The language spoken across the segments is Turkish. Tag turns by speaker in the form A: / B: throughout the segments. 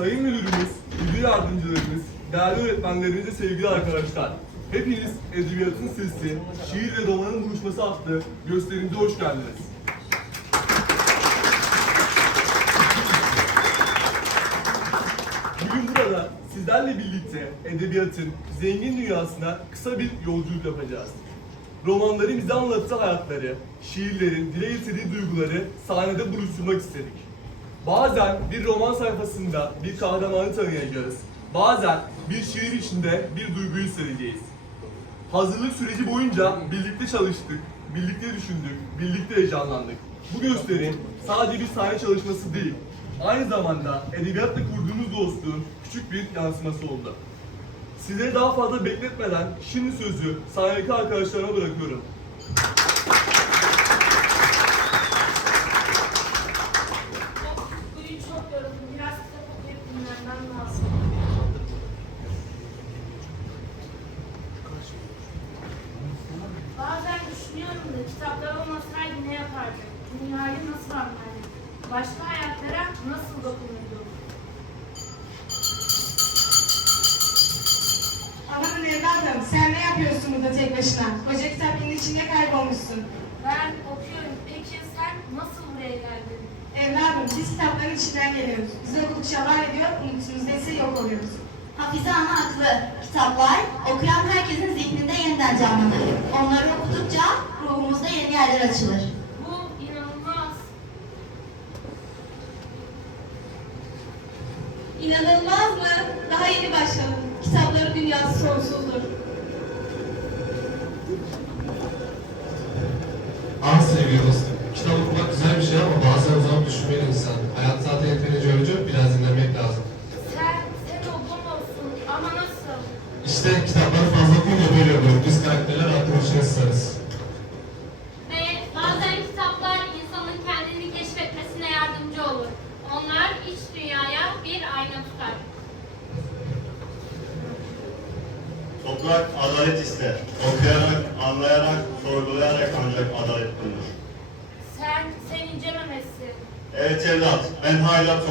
A: sayın müdürümüz, müdür yardımcılarımız, değerli öğretmenlerimiz ve sevgili arkadaşlar. Hepiniz Edebiyatın Sesi, Şiir ve Romanın Buluşması adlı gösterimize hoş geldiniz. Bugün burada sizlerle birlikte edebiyatın zengin dünyasına kısa bir yolculuk yapacağız. Romanların bize anlattığı hayatları, şiirlerin dile getirdiği duyguları sahnede buluşturmak istedik. Bazen bir roman sayfasında bir kahramanı tanıyacağız. Bazen bir şiir içinde bir duyguyu hissedeceğiz. Hazırlık süreci boyunca birlikte çalıştık, birlikte düşündük, birlikte heyecanlandık. Bu gösteri sadece bir sahne çalışması değil, aynı zamanda edebiyatla kurduğumuz dostluğun küçük bir yansıması oldu. Sizleri daha fazla bekletmeden şimdi sözü sahnedeki arkadaşlarıma bırakıyorum.
B: That's.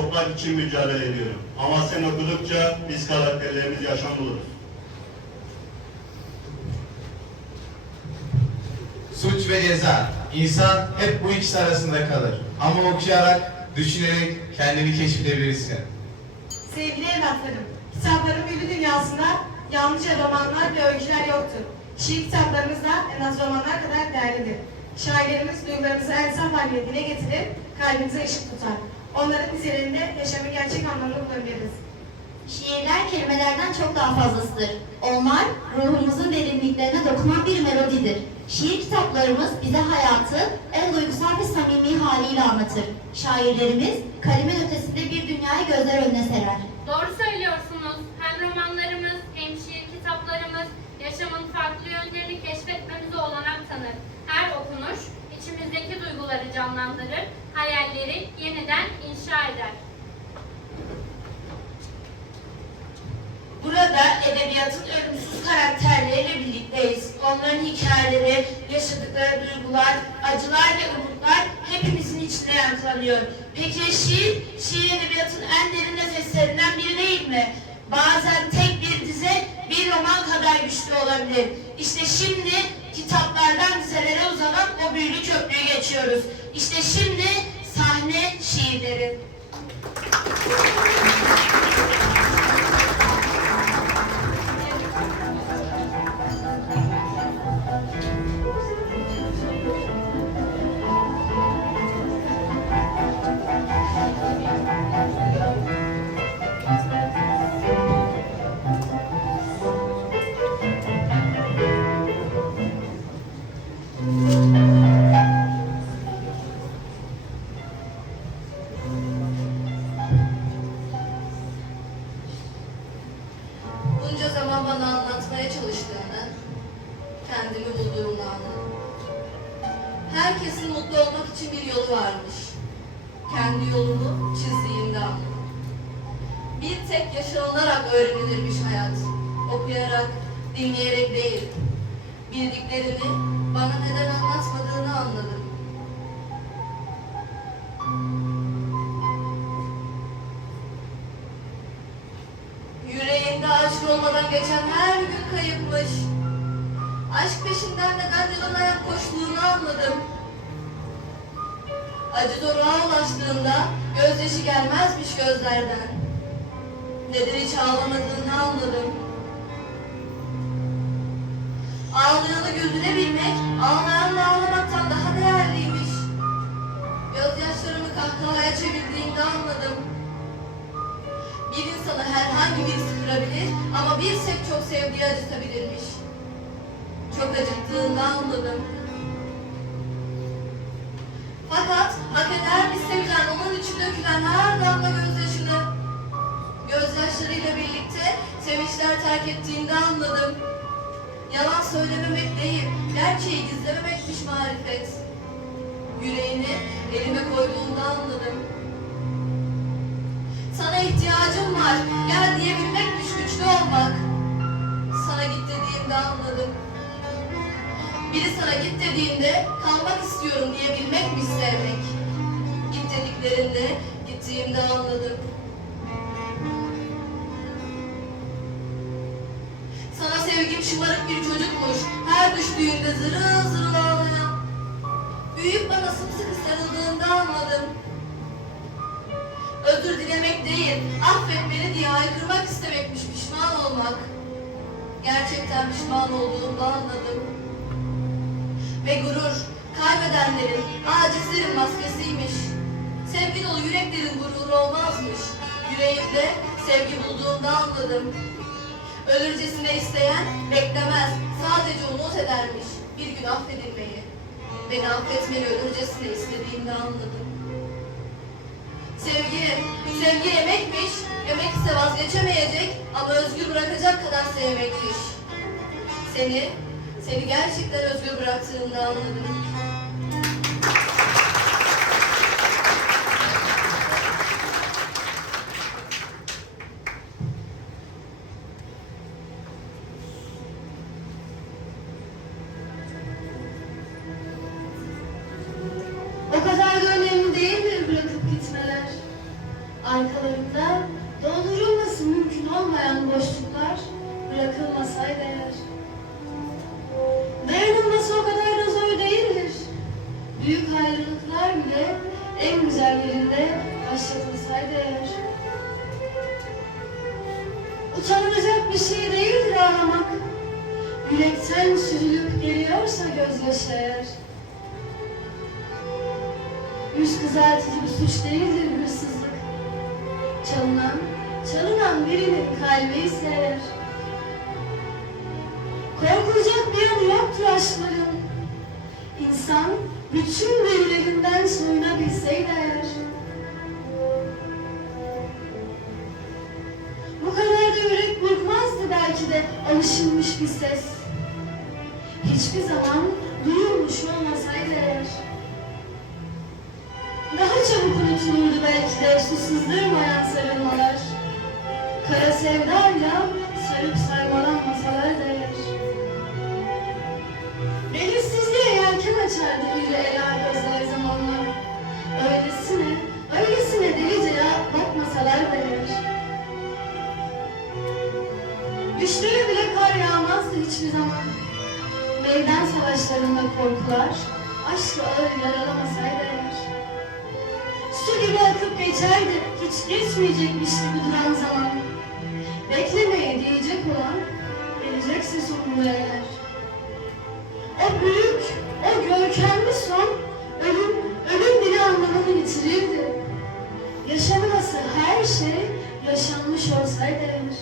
C: Toprak için mücadele ediyorum. Ama sen okudukça biz karakterlerimiz yaşam buluruz.
D: Suç ve ceza. İnsan hep bu ikisi arasında kalır. Ama okuyarak, düşünerek kendini keşfedebilirsin.
E: Sevgili evlatlarım, kitapların büyülü dünyasında yalnızca romanlar ve öyküler yoktur. Şiir kitaplarımız da en az romanlar kadar değerlidir. Şairlerimiz duygularımızı en saf haliyle dile getirir, kalbimize ışık tutar. Onların dizelerinde yaşamı gerçek anlamda bulabiliriz.
F: Şiirler kelimelerden çok daha fazlasıdır. Onlar ruhumuzun derinliklerine dokunan bir melodidir. Şiir kitaplarımız bize hayatı en duygusal ve samimi haliyle anlatır. Şairlerimiz kalimin ötesinde bir dünyayı gözler önüne serer.
B: Doğru söylüyorsunuz. Hem romanlarımız hem şiir kitaplarımız yaşamın farklı yönlerini keşfetmemize olanak tanır. Her okunuş içimizdeki duyguları canlandırır, hayalleri inşa eder.
G: Burada edebiyatın ölümsüz karakterleriyle birlikteyiz. Onların hikayeleri, yaşadıkları duygular, acılar ve umutlar hepimizin içinde yankılanıyor. Peki şiir? Şiir edebiyatın en derin nefeslerinden biri değil mi? Bazen tek bir dize bir roman kadar güçlü olabilir. İşte şimdi kitaplardan dizelere uzanan o büyülü köprüyü geçiyoruz. İşte şimdi sahne şiirleri.
H: Geçen her gün kayıpmış. Aşk peşinden neden yalan ayak koştuğunu anladım. Acı doruğa ulaştığında gözyaşı gelmezmiş gözlerden. Neden hiç ağlamadığını anladım. Ağlayanı güldürebilmek, ağlayanla ağlamaktan daha değerliymiş. Gözyaşlarımı kahkahaya çevirdiğimde anladım. Bir insanı herhangi birisi kırabilir ama bir tek çok sevdiği acıtabilirmiş. Çok acıttığında anladım. Fakat hak eder mi sevilen onun için dökülen her damla gözyaşını gözyaşlarıyla birlikte sevinçler terk ettiğinde anladım. Yalan söylememek değil, gerçeği gizlememekmiş marifet. Yüreğini elime koyduğunda anladım. Sana ihtiyacım var, gel diyebilmekmiş güçlü olmak. Sana git dediğimde anladım. Biri sana git dediğinde kalmak istiyorum diyebilmekmiş sevmek. Git dediklerinde gittiğimde anladım. Sana sevgim şımarık bir çocukmuş. Her düştüğünde zırıl zırıl ağlayan. Büyüyüp bana sımsıkı sarıldığında anladım. Özür dilemek değil, affet beni diye haykırmak istemekmiş pişman olmak. Gerçekten pişman olduğumda anladım. Ve gurur, kaybedenlerin, acizlerin maskesiymiş. Sevgi dolu yüreklerin gururu olmazmış. Yüreğimde sevgi bulduğumda anladım. Ölürcesine isteyen beklemez, sadece umut edermiş bir gün affedilmeyi. Beni affetmeni ölürcesine istediğimde anladım. Sevgi, sevgi emekmiş, emek ise vazgeçemeyecek ama özgür bırakacak kadar sevmekmiş. Seni, seni gerçekten özgür bıraktığımda anladım.
I: Arkalarında doldurulması mümkün olmayan boşluklar bırakılmasaydı eğer. Dayanılması o kadar da zor değildir. Büyük ayrılıklar bile en güzellerinde başlatılsaydı eğer. Utanılacak bir şey değildir ağlamak. Yürekten sürülüp geliyorsa gözyaşı eğer. Yüz kızartıcı bir suç değildir hırsızlık. Çalınan, çalınan birinin kalbi ise eğer. Korkulacak bir yanı yoktur aşkların. İnsan bütün verilerinden soyunabilseydi eğer. Bu kadar da yürek burkmazdı belki de alışılmış bir ses. Hiçbir zaman duyulmuş olmasaydı eğer. Daha çabuk unutulurdu belki de su sızdırmayan sarılmalar. Kara sevdayla sarıp sarmalanmasalar da eğer. Belirsizliğe yelken açardı bir ela gözler zamanlar. Öylesine, öylesine delice ya bakmasalar da eğer. Düşlere bile kar yağmazdı hiçbir zaman. Meydan savaşlarında korkular, aşkı ağır yaralamasaydı eğer. Su gibi akıp geçerdi, hiç geçmeyecekmiş gibi duran zaman. Beklemeye diyecek olan, gelecekse sonunda eğer. O büyük, o görkemli son, ölüm, ölüm bile anlamını yitirirdi. Yaşanması her şey yaşanmış olsaydı eğer.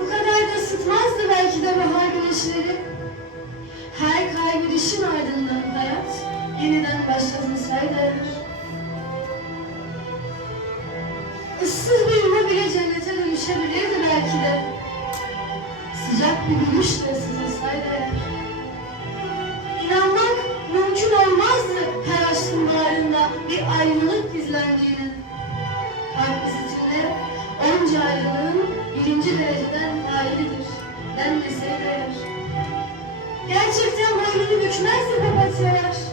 I: Bu kadar da ısıtmazdı belki de bahar güneşleri. Başlatılsaydı eğer. Issız bir yuva bile cennete dönüşebilirdi belki de. Sıcak bir gülüşle sızılsaydı eğer. İnanmak mümkün olmazdı her aşkın bağrında bir ayrılık gizlendiğine. Kalp vizitinde onca ayrılığın birinci dereceden dahilidir denmeseydi eğer. Gerçekten boynunu bükmezdi papatyalar.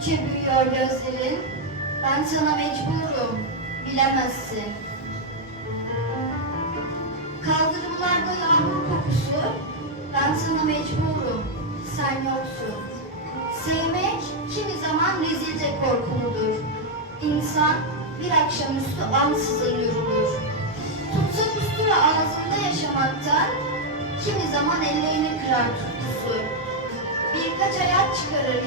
J: Büyüdükçe büyüyor gözlerin. Ben sana mecburum, bilemezsin. Kaldırımlarda yağmur kokusu. Ben sana mecburum, sen yoksun. Sevmek kimi zaman rezilce korkuludur. İnsan bir akşamüstü ansızın yürünür. Tutsak ustura ağzında yaşamaktan kimi zaman ellerini kırar tutkusu. Birkaç ayak çıkarır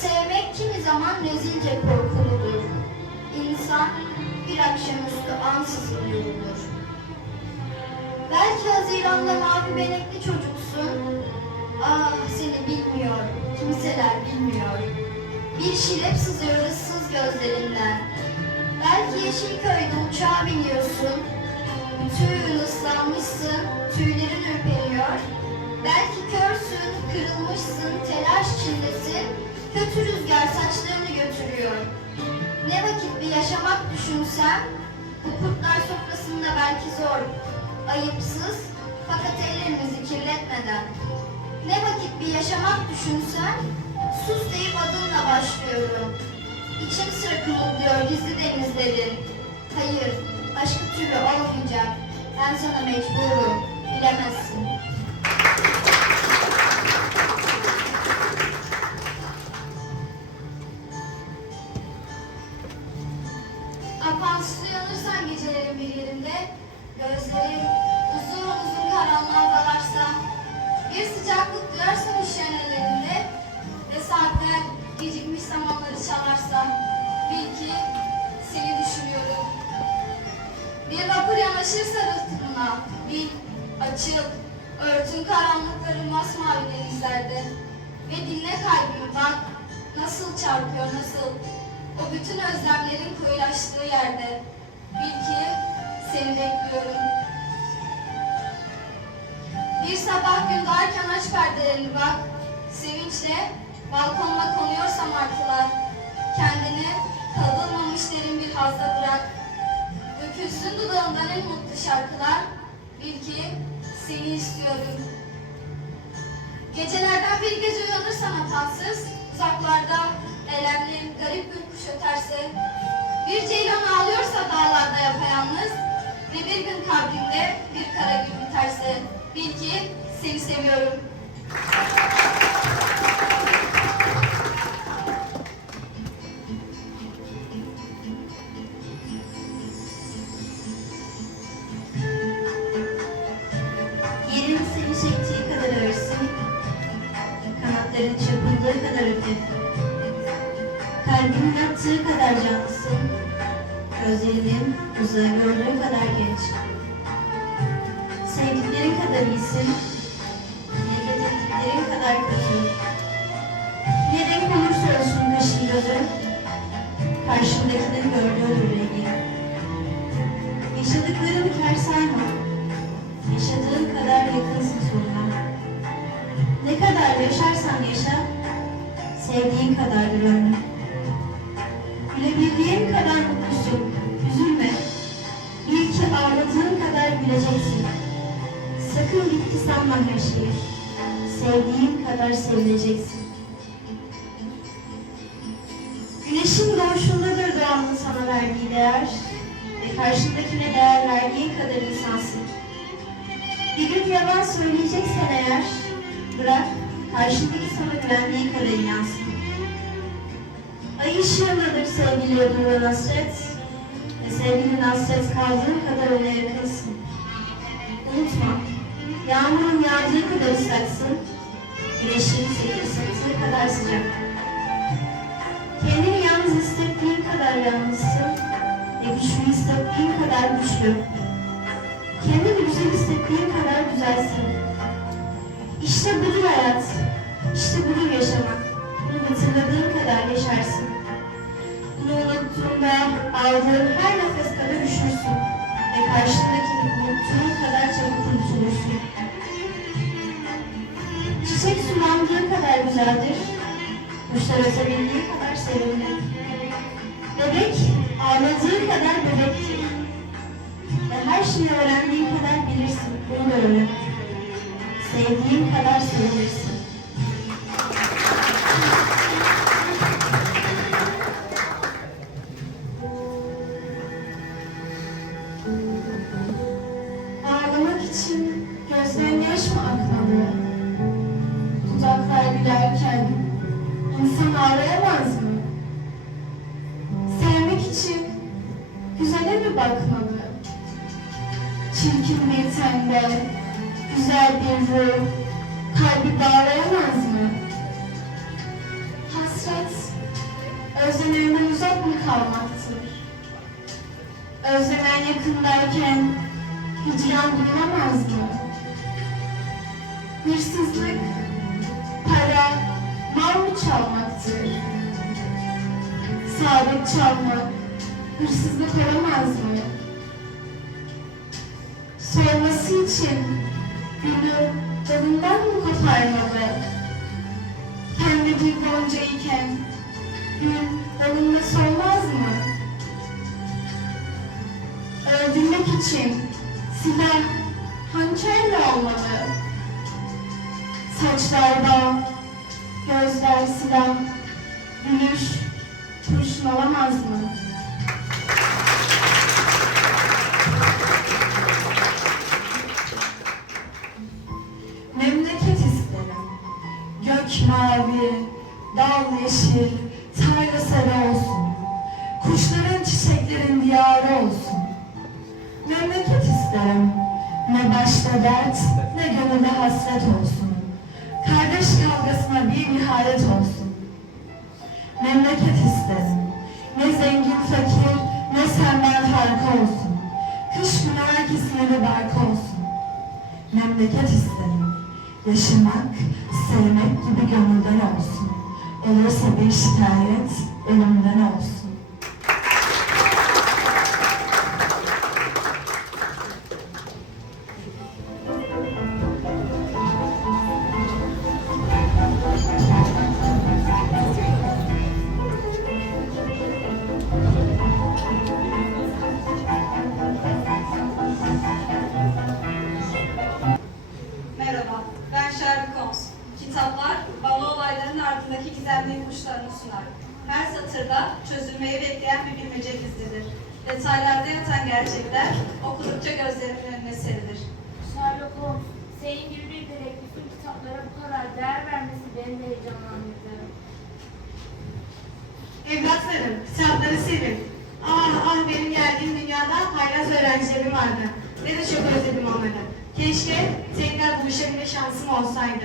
J: Sevmek kimi zaman rezilce korkuludur. İnsan bir akşamüstü ansızın yorulur. Belki Haziran'da mavi benekli çocuksun. Ah seni bilmiyor, kimseler bilmiyor. Bir şilep sızıyor ıssız gözlerinden. Belki Yeşilköy'de uçağa biniyorsun. Bütün ıslanmışsın, tüylerin ürperiyor. Belki körsün, kırılmışsın, telaş içindesin. Kötü rüzgar saçlarını götürüyor. Ne vakit bir yaşamak düşünsem, bu kurtlar sofrasında belki zor, ayıpsız fakat ellerimizi kirletmeden. Ne vakit bir yaşamak düşünsem, sus deyip adınla başlıyorum. İçim sıra kımıldıyor gizli denizlerin. Hayır, başka türlü olmayacak. Ben sana mecburum, bilemezsin. Yerinde, gözlerin uzun uzun karanlığa dalarsa, bir sıcaklık duyarsan üşüyen ellerinde ve saatler gecikmiş zamanları çalarsa, bil ki seni düşünüyorum. Bir vapur yanaşırsa rıhtımına, bil, açıl, örtün karanlıkları masmavi denizlerde. Ve dinle kalbimi bak, nasıl çarpıyor nasıl, o bütün özlemlerin koyulaştığı yerde. Seni bekliyorum. Bir sabah gün darken aç perdelerini bak, sevinçle balkonuna konuyorsa martılar, kendini kavulmamış derin bir hazda bırak. Dökülsün dudağından en mutlu şarkılar, bil ki seni istiyorum. Gecelerden bir gece uyanırsan hatasız, uzaklarda elemli garip bir kuş öterse, bir ceylan ağlıyorsa dağlarda yapayalnız ve bir gün kalbimde bir kara gül biterse, bil ki seni seviyorum.
K: Karşındakinin gördüğüdür rengi. Yaşadıklarını kar sayma. Yaşadığın kadar yakınsın sonuna. Ne kadar yaşarsan yaşa, sevdiğin kadardır ömrün. Gülebildiğin kadar mutlusun, üzülme. Bil ki ağladığın kadar güleceksin. Sakın bitti sanma her şeyi. Sevdiğin kadar sevileceksin. Yağmurun yağdığı kadar ıslaksın, güneşin seni ısıttığı kadar sıcak. Kendini yalnız hissettiğin kadar yalnızsın ve güçlü hissettiğin kadar güçlü. Kendini güzel hissettiğin kadar güzelsin. İşte budur hayat, işte budur yaşamak. Bunu hatırladığın kadar yaşarsın. Bunu unuttuğunda aldığın her nefes kadar üşürsün ve karşındakini unuttuğun kadar çabuk kadar güzeldir, kuşlar ötebildiği kadar sevimli. Bebek ağladığı kadar bebektir. Ve her şeyi öğrendiğin kadar bilirsin, bunu da öğren. Sevdiğin kadar sevilirsin.
L: Saadet çalmak, hırsızlık olamaz mı? Solması için gülü dalından mı koparmalı? Kendi bir gonca iken gül dalında solmaz mı? Öldürmek için silah hançerle olmalı. Saçlarda gözler silah, gülüş kurşun olamaz mı? Memleket isterim. Gök mavi, dal yeşil, tarla sarı olsun. Kuşların çiçeklerin diyarı olsun. Memleket isterim. Ne başta dert, ne gönülde hasret olsun. Kardeş kavgasına bir niharet olsun. Memleket isterim. Ne zengin fakir, ne senden farkı olsun. Kış günü herkesin evi barkı olsun. Memleket isterim. Yaşamak, sevmek gibi gönülden olsun. Olursa bir şikayet ölümden olsun.
M: Ben Sherlock Holmes. Kitaplar, baba olaylarının ardındaki gizemli ipuçlarını sunar. Her satırda çözülmeyi bekleyen bir bilmece gizlidir. Detaylarda yatan gerçekler okudukça gözlerimin önüne serilir.
L: Sherlock Holmes, senin gibi bir dedektifin kitaplara bu kadar değer vermesi beni de heyecanlandırdı.
E: Evlatlarım, kitapları sevin. Ah ah benim geldiğim dünyada haylaz öğrencilerim vardı. Ne de çok özledim onları. Keşke tekrar buluşabilme şansım olsaydı.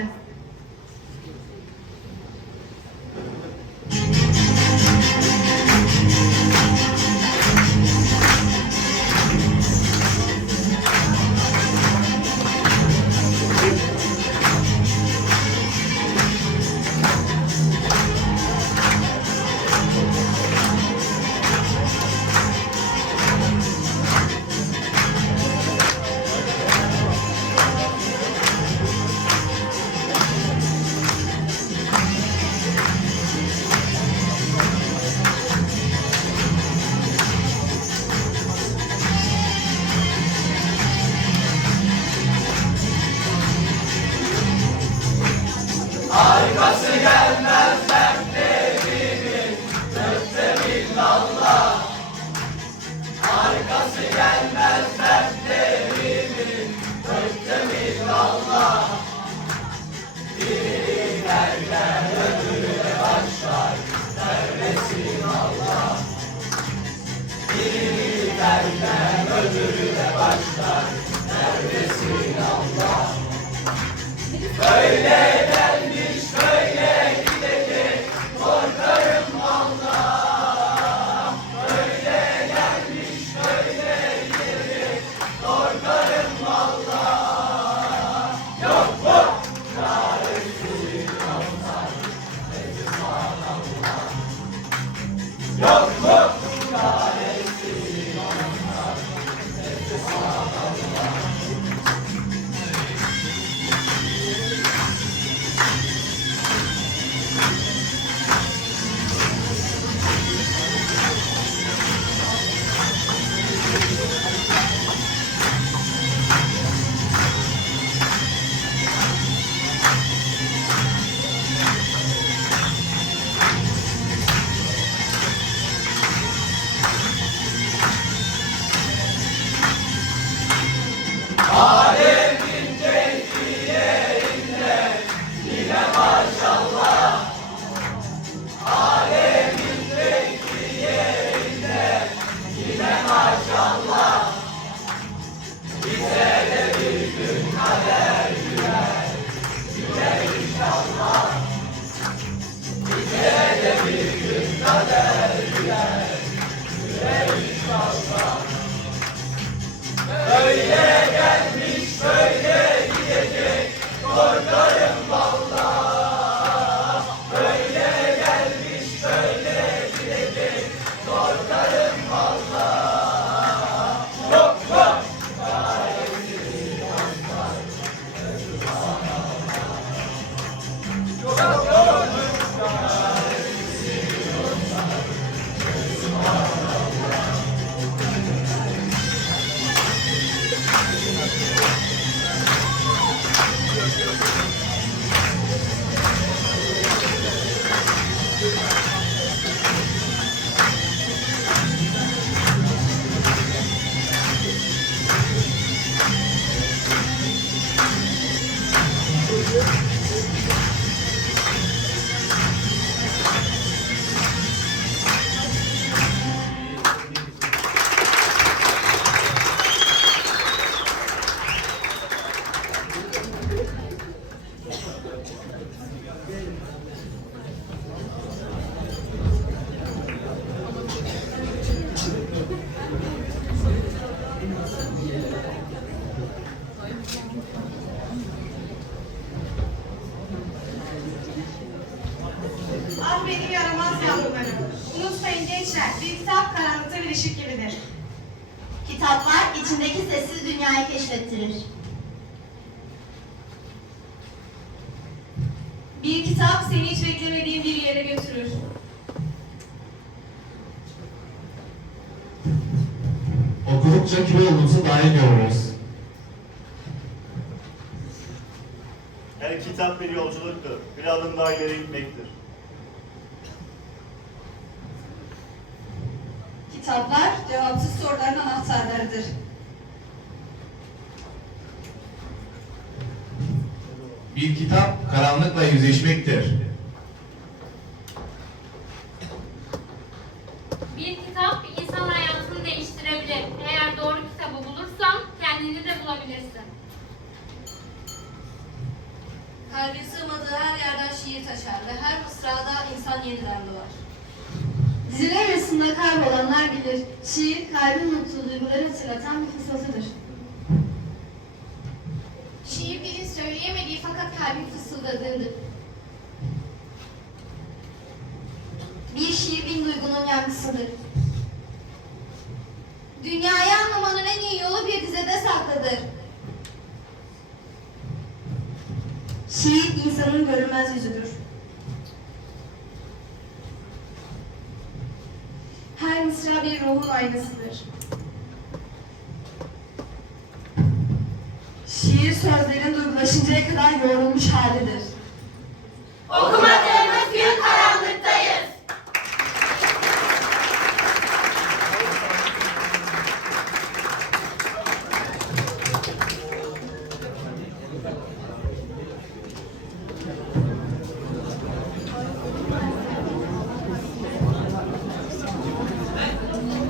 I: Ah
N: Daha iyi görürüz.
C: Her kitap bir yolculuktur. Bir adım daha ileri gitmektir.
M: Kitaplar cevapsız soruların anahtarlarıdır.
D: Bir kitap karanlıkla yüzleşmektir.
B: Bir kitap bir insan hayatını değiştirebilir. Eğer doğru kitabı bulursan kendini de bulabilirsin.
H: Kalbin sığmadığı her yerden şiir taşar ve her mısrada insan yeniden doğar.
I: Diziler arasında kaybolanlar bilir. Şiir, kalbin mutlu duyguları hatırlatan bir fısıltıdır.
J: Şiir dilin söyleyemediği fakat kalbin fısıldadığıdır. Bir şiir bin duygunun yankısıdır. Dünyayı anlamanın en iyi yolu bir dizede saklıdır.
I: Şiir insanın görünmez yüzüdür. Her mısra bir ruhun aynasıdır. Şiir sözlerin duygulaşıncaya kadar yoğrulmuş halidir.